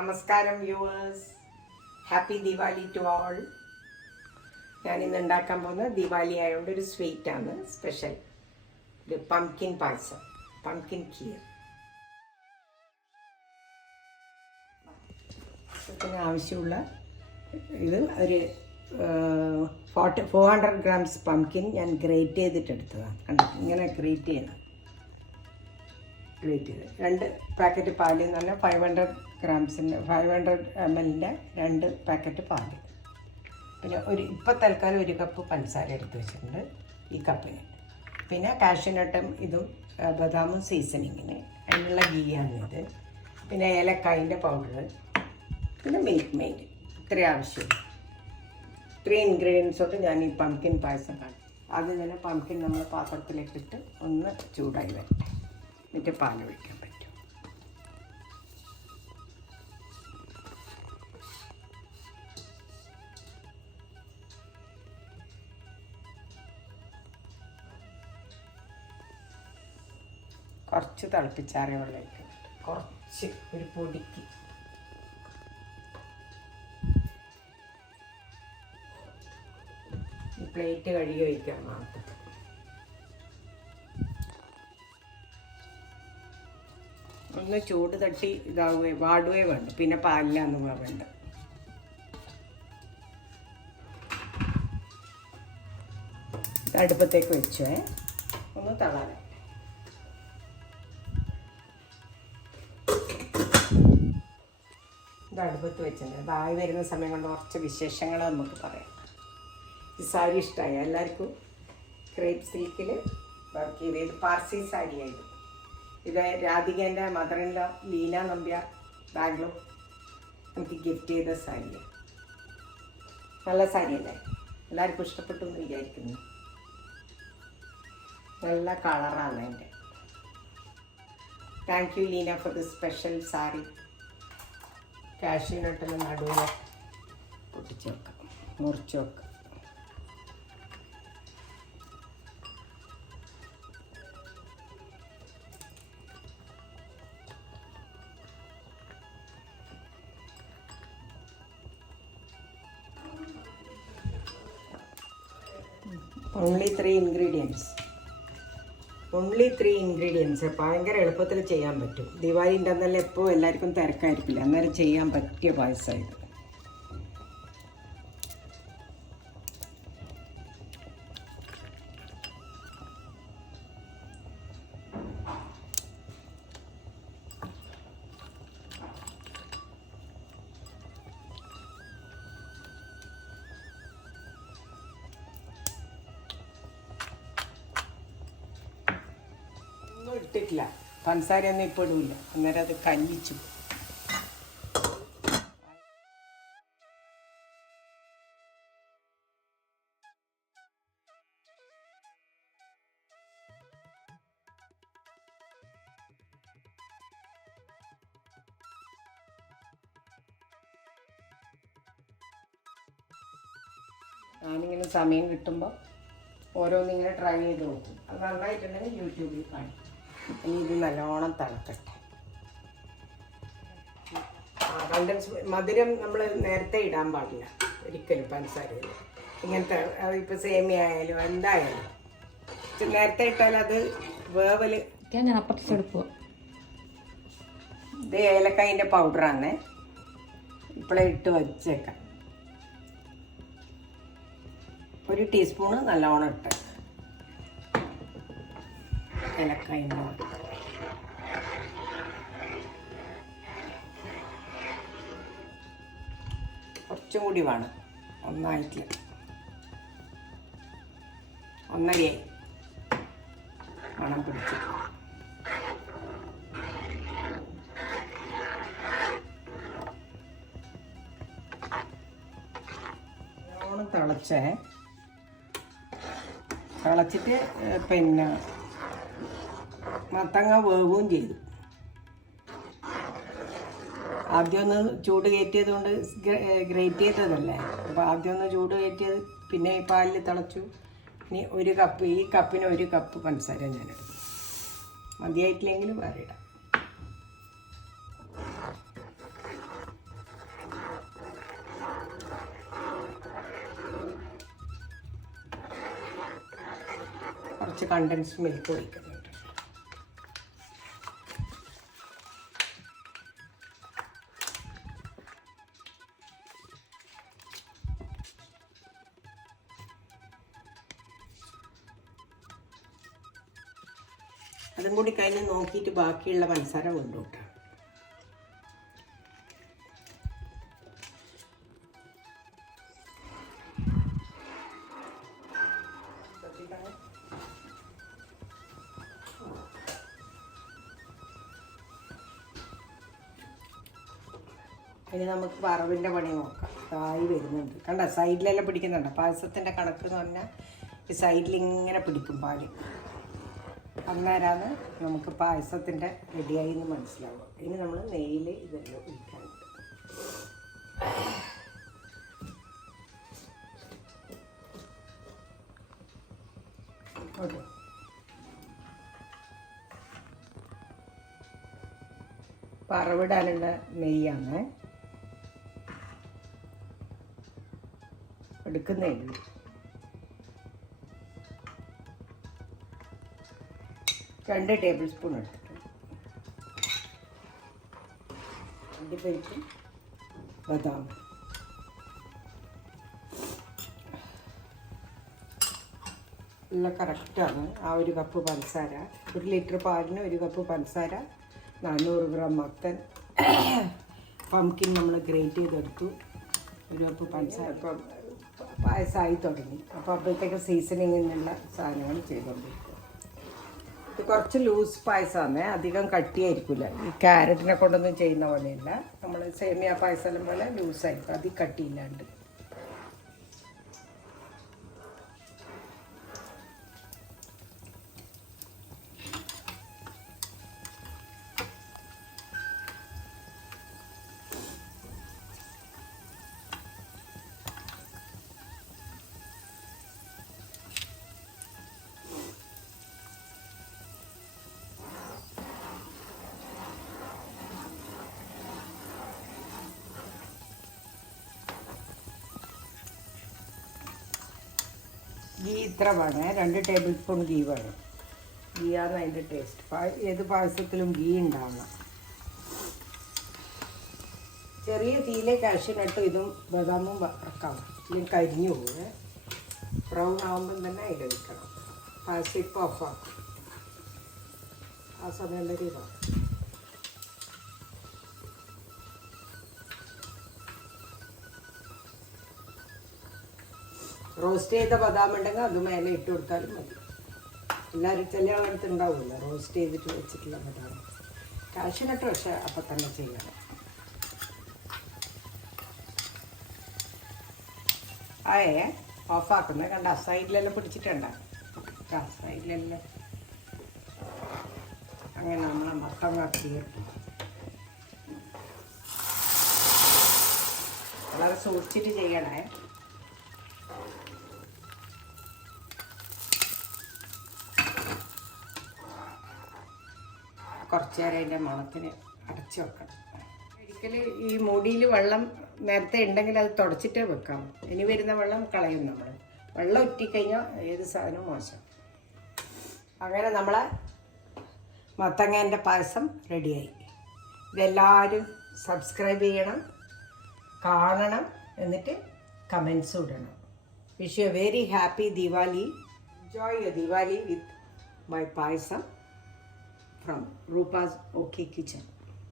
നമസ്കാരം viewers, happy Diwali to all. ഞാനിന്ന് ഉണ്ടാക്കാൻ പോകുന്ന ദിവാലി ആയതുകൊണ്ട് ഒരു സ്വീറ്റാണ് സ്പെഷ്യൽ. ഇത് പംകിൻ പായസം, പംകിൻ ഖീർ. ഇതിന് ആവശ്യമുള്ള ഇത് ഒരു 400 grams പംകിൻ ഞാൻ ഗ്രേറ്റ് ചെയ്തിട്ടെടുത്തതാണ്. കണ്ടിട്ട് ഇങ്ങനെ ഗ്രേറ്റ് ചെയ്യണം. ഗ്രേറ്റ് ചെയ്ത് 2 പാക്കറ്റ് പാൽ എന്ന് പറഞ്ഞാൽ 500 ml 2 പാക്കറ്റ് പാൽ. പിന്നെ ഇപ്പം തൽക്കാലം 1 കപ്പ് പഞ്ചസാര എടുത്ത് വെച്ചിട്ടുണ്ട് ഈ കപ്പിന്. പിന്നെ കാഷ്യൂനട്ടും ഇതും ബദാമും സീസണിങ്ങിന് അതിനുള്ള ഗീയാണിത്. പിന്നെ ഏലക്കായിൻ്റെ പൗഡർ, പിന്നെ മിൽക്ക് മെയ്ഡ്. ഇത്രയും ആവശ്യമുള്ളൂ. 3 ഇൻഗ്രീഡിയൻസോട്ട് ഞാൻ ഈ പംകിൻ പായസം കാണിച്ചു. ആദ്യം തന്നെ പംകിൻ നമ്മൾ പാത്രത്തിലേക്കിട്ട് ഒന്ന് ചൂടായി വരട്ടെ, എന്നിട്ട് പാൽ ഒഴിക്കാൻ പറ്റും. കുറച്ച് തിളപ്പിച്ചാറിയ വെള്ളമൊക്കെ കുറച്ച് ഒരു പൊടിക്ക്. പ്ലേറ്റ് കഴുകി വയ്ക്കാൻ മാത്രം. ഒന്ന് ചൂട് തട്ടി ഇതാവുകയോ വാടുകയോ വേണ്ട, പിന്നെ പാലിലാന്ന് വേണ്ട. അടുപ്പത്തേക്ക് വെച്ചേ ഒന്ന് തളരാൻ. ഇത് അടുപ്പത്ത് വെച്ചിട്ടുണ്ട്. ബായി വരുന്ന സമയം കൊണ്ട് കുറച്ച് വിശേഷങ്ങൾ നമുക്ക് പറയാം. ഈ സാരി ഇഷ്ടമായി എല്ലാവർക്കും. ക്രേപ്പ് സിൽക്കിൽ വർക്ക് ചെയ്ത്, ഇത് പാർസി സാരിയായിരുന്നു. ഇത് രാധികേൻ്റെ മദറിൻ്റെ ലീന നമ്പ്യാർ ബാംഗ്ലൂർ എനിക്ക് ഗിഫ്റ്റ് ചെയ്ത സാരിയാണ്. നല്ല സാരിയല്ലേ? എല്ലാവർക്കും ഇഷ്ടപ്പെട്ടു എന്ന് വിചാരിക്കുന്നു. നല്ല കളറാണ് എൻ്റെ. Thank you Leena for the special sari. കാഷ്യൂനട്ടിന് നടുവിൽ പൊട്ടിച്ച് വെക്കാം, മുറിച്ച് വെക്കാം. Only 3 ingredients. ഭയങ്കര എളുപ്പത്തിൽ ചെയ്യാൻ പറ്റും. ദിവാലിൻ്റെ അന്നല്ല എപ്പോഴും എല്ലാവർക്കും തിരക്കായിരിക്കില്ല, അന്നേരം ചെയ്യാൻ പറ്റിയ പായസമായത്. ഇട്ടിട്ടില്ല, പഞ്ചസാരയൊന്നും ഇപ്പോൾ ഇടില്ല, അന്നേരം അത് കല്ലിച്ചു. ഞാനിങ്ങനെ സമയം കിട്ടുമ്പോൾ ഓരോന്നിങ്ങനെ ട്രൈ ചെയ്ത് നോക്കും. അത് നന്നായിട്ടുണ്ടെങ്കിൽ യൂട്യൂബിൽ കാണിക്കും. ഇനി ഇത് നല്ലോണം തിളക്കട്ടെ. കണ്ടൻസ് മധുരം നമ്മൾ നേരത്തെ ഇടാൻ പാടില്ല ഒരിക്കലും. പഞ്ചസാരയിൽ ഇങ്ങനത്തെ ഇപ്പോൾ സേമിയ ആയാലും എന്തായാലും നേരത്തെ ഇട്ടാൽ അത് വേവൽ. ഇത് ഏലക്കായിൻ്റെ പൗഡറാണ്, ഇപ്പോഴേ ഇട്ട് വച്ചേക്കാം. 1 ടീസ്പൂണ് നല്ലോണം ഇട്ട് ഏലക്കായിൻ്റെ പൗഡർ. കുറച്ചും കൂടി വേണം, ഒന്നായിട്ടില്ല, 1.5 മണം പിടിച്ച്. നല്ലോണം തിളച്ചിട്ട് പിന്നെ മത്തങ്ങ വേവുകയും ചെയ്തു. ആദ്യം ഒന്ന് ചൂട് കയറ്റിയത് കൊണ്ട് ഗ്രേറ്റ് ചെയ്തതല്ലേ, അപ്പോൾ ആദ്യം ഒന്ന് ചൂട് കയറ്റിയത്, പിന്നെ ഈ പാലിൽ തിളച്ചു. ഇനി 1 കപ്പ്, ഈ കപ്പിന് 1 കപ്പ് പഞ്ചസാര ഞാനെടുക്കും. മതിയായിട്ടില്ലെങ്കിലും വേറെ ഇടാം. കുറച്ച് കണ്ടൻസ്ഡ് മിൽക്ക് ഒഴിക്കുന്നുണ്ട്. അതും കൂടി കഴിഞ്ഞ് നോക്കിയിട്ട് ബാക്കിയുള്ള പഞ്ചസാര കൊണ്ടുവിട്ടാണ്. ഇനി നമുക്ക് വറവിൻ്റെ പണി നോക്കാം. ആയി വരുന്നുണ്ട്. കണ്ട സൈഡിലെല്ലാം പിടിക്കുന്നുണ്ട്. പായസത്തിൻ്റെ കണക്ക് എന്ന് പറഞ്ഞാൽ ഈ സൈഡിൽ ഇങ്ങനെ പിടിക്കും പാല്. അന്നേരമാണ് നമുക്ക് പായസത്തിൻ്റെ റെഡിയായി എന്ന് മനസ്സിലാവുക. ഇനി നമ്മൾ നെയ്യിൽ ഇതെല്ലാം ഒഴിക്കാനുണ്ട്. ഓക്കെ, വറവിടാനുള്ള നെയ്യാണ് എടുക്കുന്നേ. 2 ടേബിൾ സ്പൂൺ എടുത്തിട്ടുണ്ട്. അണ്ടിപ്പരിപ്പും ബദാം. എല്ലാം കറക്റ്റാണ്. ആ 1 കപ്പ് പഞ്ചസാര, 1 ലിറ്റർ പാലിന് 1 കപ്പ് പഞ്ചസാര, 400 ഗ്രാം മത്തൻ, പംകിൻ നമ്മൾ ഗ്രേറ്റ് ചെയ്തെടുത്തു, 1 കപ്പ് പഞ്ചസാര. ഇപ്പം പായസമായി തുടങ്ങി. അപ്പോൾ അപ്പോഴത്തേക്ക് സീസണിങ്ങിനുള്ള സാധനങ്ങൾ ചെയ്തുകൊണ്ടിരിക്കും. ഇത് കുറച്ച് ലൂസ് പായസമാണ്, അധികം കട്ടിയായിരിക്കില്ല. ഈ ക്യാരറ്റിനെ കൊണ്ടൊന്നും ചെയ്യുന്ന പോലെയല്ല. നമ്മൾ സേമിയ പായസം പോലെ ലൂസായിരിക്കും, അധികം കട്ടിയില്ലാണ്ട്. ഗീ ഇത്ര വേണേ, 2 ടേബിൾ സ്പൂൺ ഗീ വേണം. ഗീയാണ് അതിൻ്റെ ടേസ്റ്റ്. ഏത് പായസത്തിലും ഗീ ഉണ്ടാവണം. ചെറിയ തീയിലെ കാഷ്യൂനട്ടും ഇതും ബദാമും വറക്കാം, ഇല്ലെങ്കിൽ കരിഞ്ഞു പോകും. ബ്രൗൺ ആകുമ്പം തന്നെ അതിൽ വയ്ക്കണം. പായസം ഇപ്പോൾ ഓഫാക്കും. ആ സമയം വരെ ഇതാവും. റോസ്റ്റ് ചെയ്ത ബദാം ഉണ്ടെങ്കിൽ അത് മേലെ ഇട്ട് കൊടുത്താലും മതി. എല്ലാവരും ചില ആളടുത്ത് ഉണ്ടാവില്ല റോസ്റ്റ് ചെയ്തിട്ട് വെച്ചിട്ടുള്ള ബദാം. കാഷ്യൂനട്ട് പക്ഷേ അപ്പം തന്നെ ചെയ്യണം. ആയേ ഓഫാക്കുന്നത് കണ്ട, സൈഡിലെല്ലാം പിടിച്ചിട്ടുണ്ടാകും. സൈഡിലെല്ലാം അങ്ങനെ നമ്മളെ മൊത്തം കത്തി വളരെ സൂക്ഷിച്ചിട്ട് ചെയ്യണേ. കുറച്ച് നേരം അതിൻ്റെ മണത്തിന് അടച്ച് വെക്കണം. ഒരിക്കലും ഈ മുടിയിൽ വെള്ളം നേരത്തെ ഉണ്ടെങ്കിൽ അത് തുടച്ചിട്ടേ വെക്കാം. ഇനി വരുന്ന വെള്ളം കളയും നമ്മൾ. വെള്ളം ഉറ്റിക്കഴിഞ്ഞാൽ ഏത് സാധനവും മോശം. അങ്ങനെ നമ്മളെ മത്തങ്ങേൻ്റെ പായസം റെഡിയായി. ഇതെല്ലാവരും സബ്സ്ക്രൈബ് ചെയ്യണം, കാണണം, എന്നിട്ട് കമൻസും ഇടണം. Wish you A very happy Diwali. Enjoy your Diwali with my payasam from Rupa's OK Kitchen.